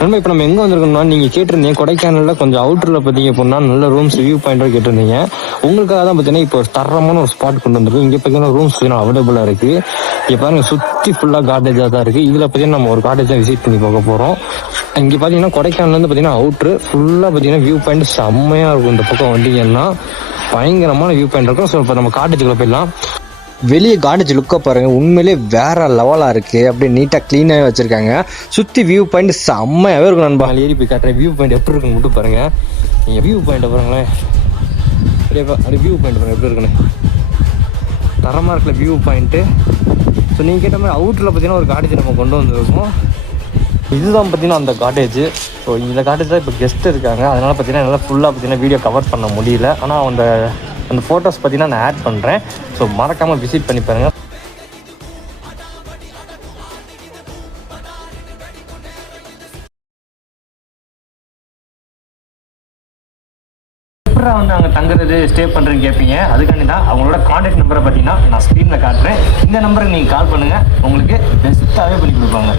நண்பா இப்போ நம்ம எங்கே வந்திருக்கோம்னா, நீங்கள் கேட்டிருந்தீங்க கொடைக்கானலில் கொஞ்சம் அவுட்டரில் பார்த்தீங்க அப்படின்னா நல்ல ரூம்ஸ் வியூ பாயிண்டாக கேட்டிருந்தீங்க. உங்களுக்காக தான் பார்த்தீங்கன்னா இப்போ ஒரு தரமான ஒரு ஸ்பாட் கொண்டு வந்திருக்கோம். இங்கே பார்த்தீங்கன்னா ரூம்ஸ் பார்த்தீங்கன்னா அவைலபிளாக இருக்குது. இங்கே பாருங்க சுற்றி ஃபுல்லாக கார்டேஜாக தான் இருக்குது. இதில் பார்த்தீங்கன்னா நம்ம ஒரு கார்டேஜாக விசிட் பண்ணி பார்க்க போகிறோம். இங்கே பார்த்தீங்கன்னா கொடைக்கானல்லேருந்து பார்த்தீங்கன்னா அவுட்ரு ஃபுல்லாக பார்த்தீங்கன்னா வியூ பாயிண்ட் செம்மையாக இருக்கும். இந்த பக்கம் வந்தீங்கன்னா பயங்கரமான வியூ பாயிண்ட் இருக்கும். ஸோ இப்போ நம்ம கார்டேஜுக்குள்ளே போயிடலாம். வெளியே கார்டேஜ் லுக்கை பாருங்கள், உண்மையிலே வேறு லெவலாக இருக்குது. அப்படியே நீட்டாக க்ளீனாகவே வச்சுருக்காங்க. சுற்றி வியூ பாயிண்ட் செம்மையாகவே இருக்கும் நண்பா. ஏறி போய் காட்டுறேன் வியூ பாயிண்ட் எப்படி இருக்குன்னு மட்டும் பாருங்கள். நீங்கள் வியூ பாயிண்ட்டை பாருங்களேன், அப்படியே வியூ பாயிண்ட் பாருங்கள் எப்படி இருக்குன்னு. தரமாக இருக்கல வியூ பாயிண்ட்டு. ஸோ நீங்கள் கேட்ட மாதிரி அவுட்டரில் பார்த்தீங்கன்னா ஒரு கார்டேஜ் நம்ம கொண்டு வந்திருக்கோம். இதுதான் பார்த்தீங்கன்னா அந்த கார்டேஜ். ஸோ இந்த கார்டேஜில் இப்போ கெஸ்ட் இருக்காங்க. அதனால் பார்த்தீங்கன்னா என்னால் ஃபுல்லாக பார்த்தீங்கன்னா வீடியோ கவர் பண்ண முடியல. ஆனால் அந்த ஃபோட்டோஸ் பார்த்தீங்கன்னா நான் ஆட் பண்ணுறேன். ஸோ மறக்காமல் விசிட் பண்ணி பாருங்கள். எப்படா வந்து அங்கே தங்குறது ஸ்டே பண்ணுறதுன்னு கேட்பீங்க. அதுக்காண்டி தான் அவங்களோட கான்டாக்ட் நம்பரை பார்த்தீங்கன்னா நான் ஸ்க்ரீனில் காட்டுறேன். இந்த நம்பருக்கு நீங்கள் கால் பண்ணுங்கள், உங்களுக்கு பெஸ்ட்டாகவே பண்ணி கொடுப்பாங்க.